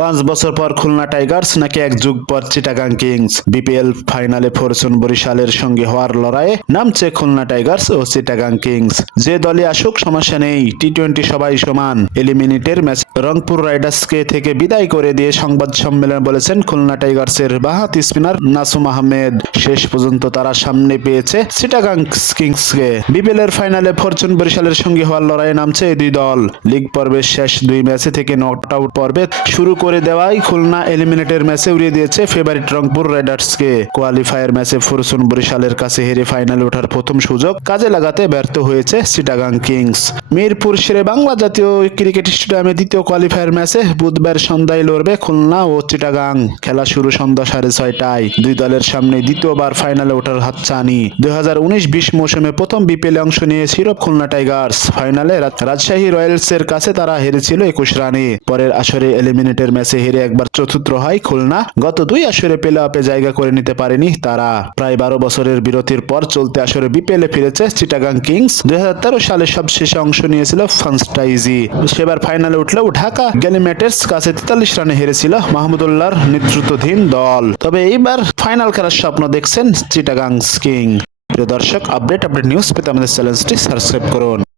পাঁচ বছর পর খুলনা টাইগার্স নাকি এক যুগ পর চিটাগাং কিংস। বিপিএল ফাইনালে ফরচুন বরিশালের সঙ্গে হওয়ার লড়াইয়ে নামছে খুলনা টাইগার্স ও চিটাগাং কিংস। যে দলে আসুক, সমস্যা নেই। টি টোয়েন্টি সবাই সমান। এলিমিনেটের ম্যাচ রংপুর রাইডার্সকে থেকে বিদায় করে দিয়ে সংবাদ সম্মেলনে বলেছেন খুলনা টাইগার্সের বাহাতি স্পিনার নাসুম আহমেদ। শেষ পর্যন্ত তারা সামনে পেয়েছে চিটাগাং কিংসকে। বিপিএল এর ফাইনালে ফরচুন বরিশালের সঙ্গে হওয়ার লড়াইয়ে নামছে এই দুই দল। লিগ পর্বের শেষ দুই ম্যাচে থেকে নট আউট পর্বে শুরু করে দেওয়াই খুলনা এলিমিনেটের ম্যাচে উড়িয়ে দিয়েছে ফেভারিট রংপুর রাইডার্সকে কোয়ালিফায়ার ম্যাচে ফরচুন বরিশালের কাছে হেরে ফাইনালে ওঠার প্রথম সুযোগ কাজে লাগাতে ব্যর্থ হয়েছে চিটাগাং কিংস মিরপুর শেরে বাংলা জাতীয় ক্রিকেট স্টেডিয়ামে দ্বিতীয় কোয়ালিফায়ার ম্যাচে বুধবার সন্ধ্যায় লড়বে খুলনা ও চিটাগাং খেলা শুরু সন্ধ্যা সাড়ে ছয়টায়। দুই দলের সামনে দ্বিতীয়বার ফাইনালে ওঠার হাতছানি। দুই হাজার উনিশ বিশ মৌসুমে প্রথম বিপিএল অংশ নিয়েছিল খুলনা টাইগার্স। ফাইনালে রাজশাহী রয়্যালস এর কাছে তারা হেরেছিল একুশ রানে। পরের আসরে এলিমিনেটের ম্যাচে হেরে একবার চতুর্থ হয় খুলনা। গত দুই আসরে প্লে অফে জায়গা করে নিতে পারেনি তারা। প্রায় বারো বছরের বিরতির পর চলতে আসরে বিপিএল ফিরেছে চিটাগাং কিংস। দুই হাজার সালে সবশেষে অংশ নিয়েছিল ফ্রান্সটাইজি সেবার ফাইনালে উঠলেও ঢাকা। গ্যালিমেটের কাছে তেতাল্লিশ রানে হেরেছিল মাহমুদুল্লাহর নেতৃত্বাধীন দল। তবে এইবার ফাইনাল খেলার স্বপ্ন দেখছেন চিটাগাং কিং প্রিয় দর্শক আপডেট আপডেট নিউজ পেতে আমাদের চ্যানেলটি সাবস্ক্রাইব করুন।